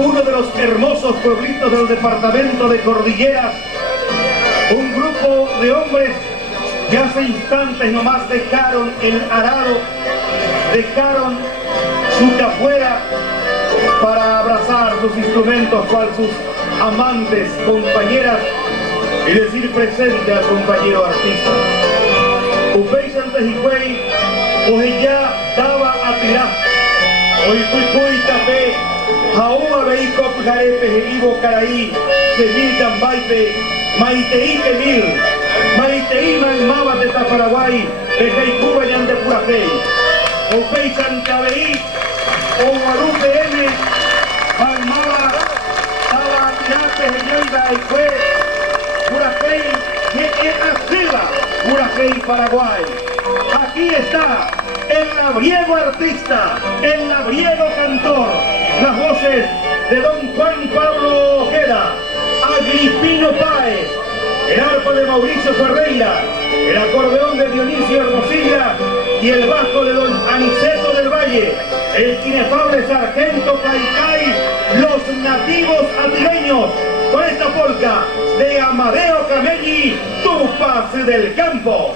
uno de los hermosos pueblitos del departamento de Cordilleras, un grupo de hombres que hace instantes nomás dejaron el arado, dejaron su capoeira para abrazar sus instrumentos cual sus amantes, compañeras, y decir presente al compañero artista. Upéis antes y güey, hoy ya daba a tirar, hoy fui café, aún veí copjarepe, vivo caraí, semil cambaite, maiteí temil, maiteí malmaba de Paraguay, pejei Cuba y ande pura fe. Upéis ancabeí, o Guarupe M, malmaba, daba a tirar, pejeñoida y fue, pura fe, que es arriba, pura fe Paraguay. Aquí está el labriego artista, el labriego cantor, las voces de don Juan Pablo Ojeda, Agripino Páez, el arpa de Mauricio Ferreira, el acordeón de Dionisio Hermosilla y el bajo de don Aniceto del Valle, el inefable sargento Caicay, los nativos atileños, con esta polca de Amadeo Camelli, Tu Pase del Campo.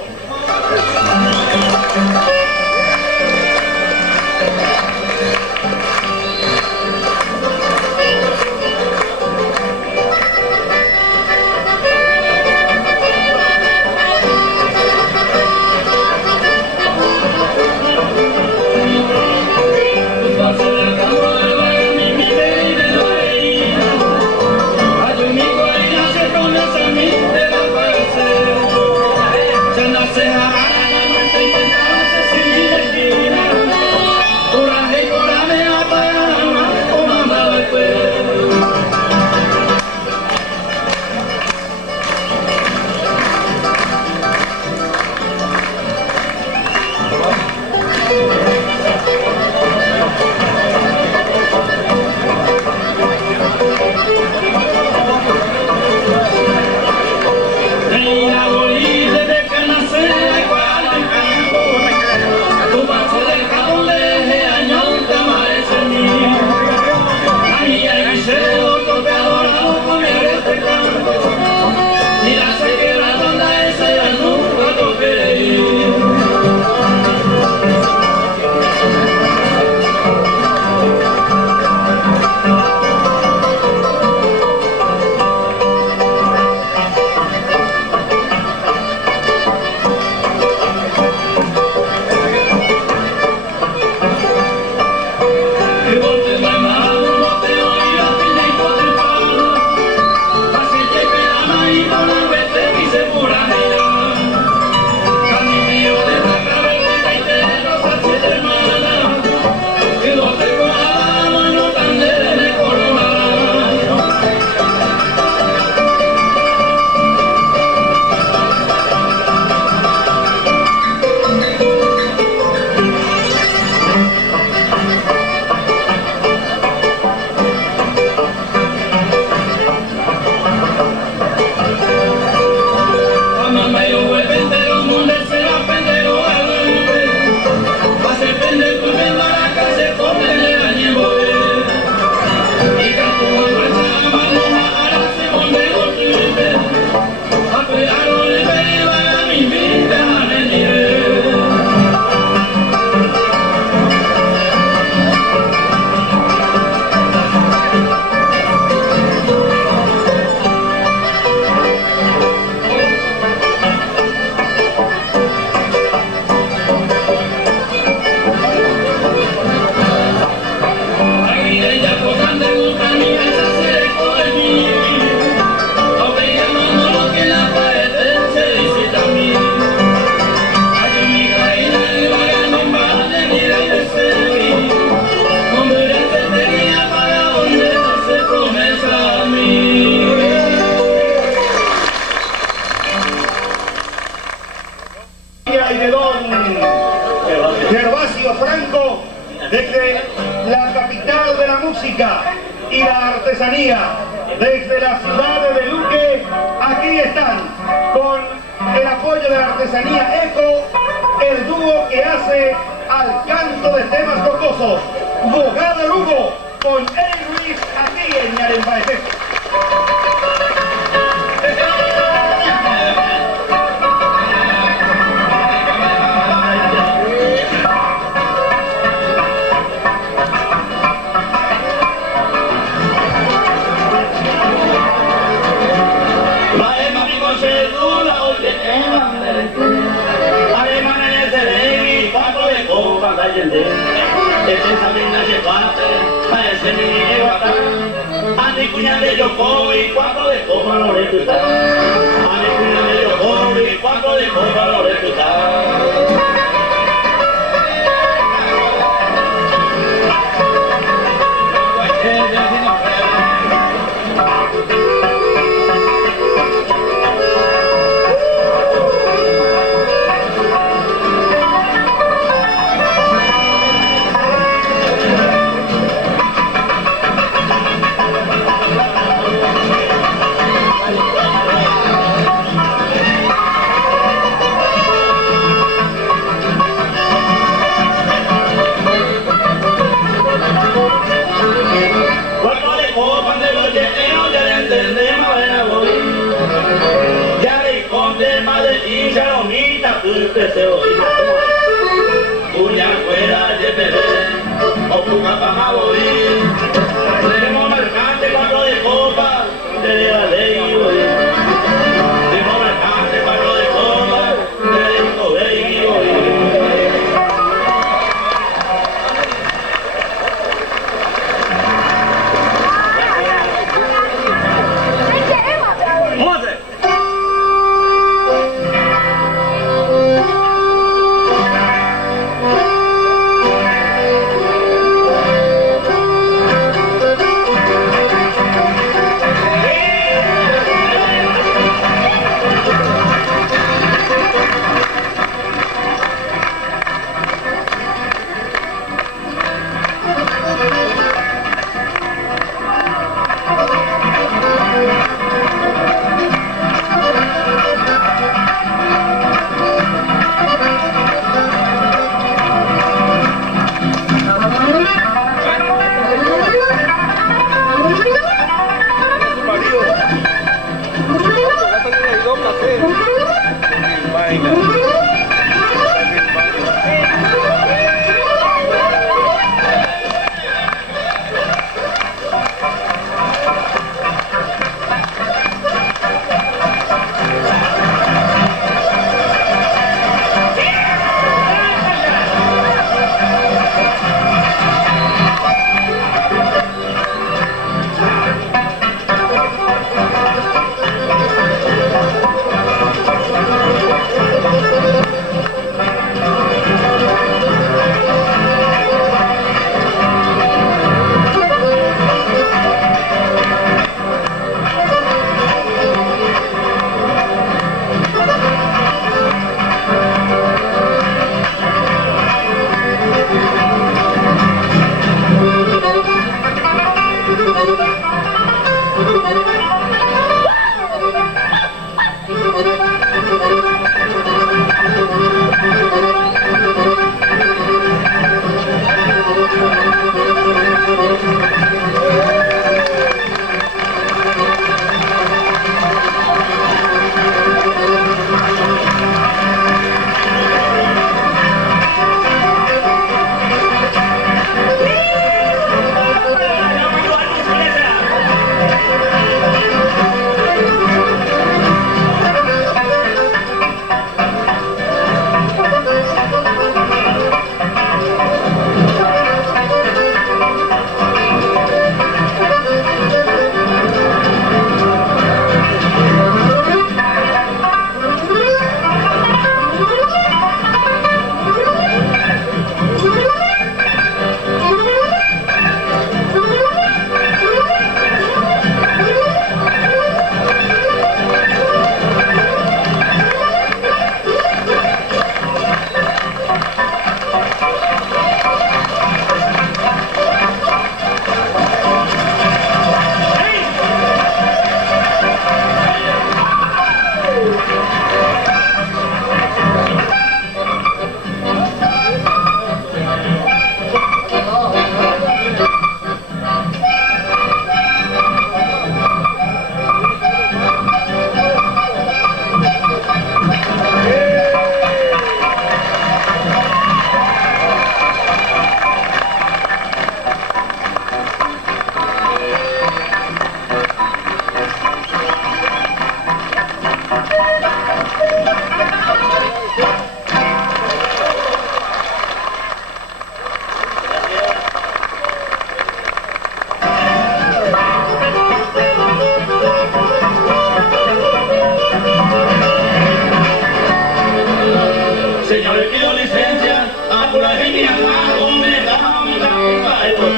Desde la capital de la música y la artesanía, desde la ciudad de Luque, aquí están, con el apoyo de la artesanía ECO, el dúo que hace al canto de temas jocosos, Bogada Lugo, con Eric Ruiz, aquí. es esto. De yo joven, cuatro de copa lo retutar. A mi cuña de yo joven, cuatro de copa lo retutar.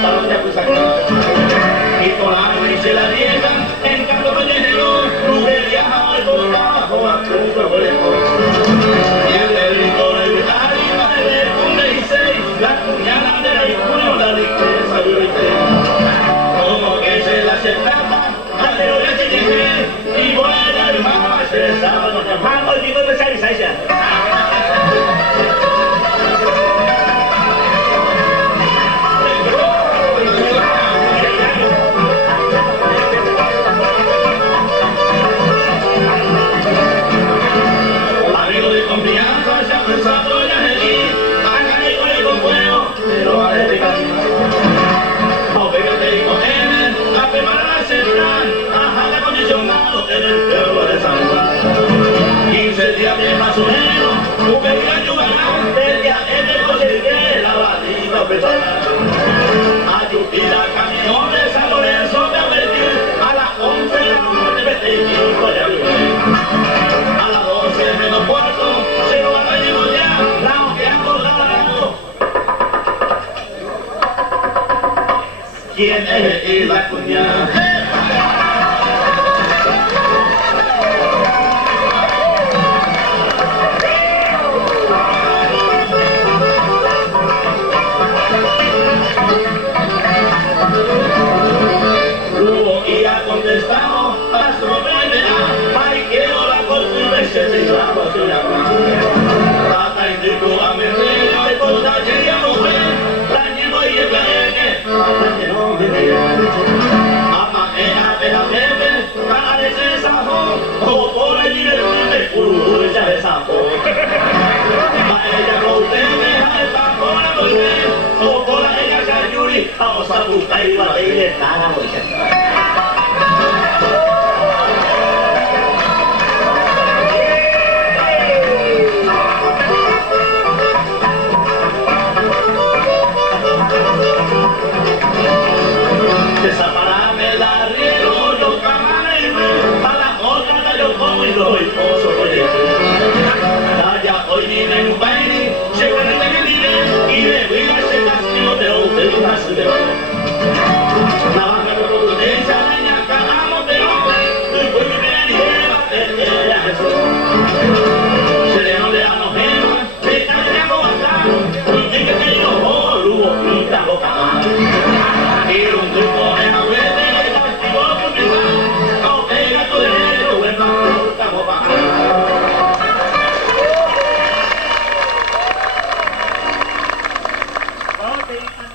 estaban ya pues aquí. Y con alma y se la niegan, en canto de género, mujer viaja por bajo a tu abuelo. Y el delito de viajar y madre con 16, la cuñada de la hijo, la riqueza de como que se la aceptaba, a te lo voy a decir, y voy a la hermana, se estaba con la mano, y digo, pues ahí, amigo de confianza, se ha pensado en Angelín, hágale con el fuego, pero va a dedicar. A preparar central, ajá, acondicionado en el pueblo de San Juan. 15 días de más o menos, tu querida ayudará desde a este conseguir la batida personal. Ayudar camiones a Lorenzo de Avertir a las 11 de la noche, 25 de abril. A las 12 menos cuarto, se lo apañemos ya, rauqueando la. ¿Quién es la cuñada? Luego y ha contestado a su venera, ay quiero la costumbre se te llama su llama. Trata indicó a mi rey, de cosa que mujer, la llevo y el hasta que no me vea. Ama era de la bebé, parece esa o por allí le pide urucha de sapo. A ella no te deja el papo la volver, o por la ella se ayuri, vamos a buscar y batir nada,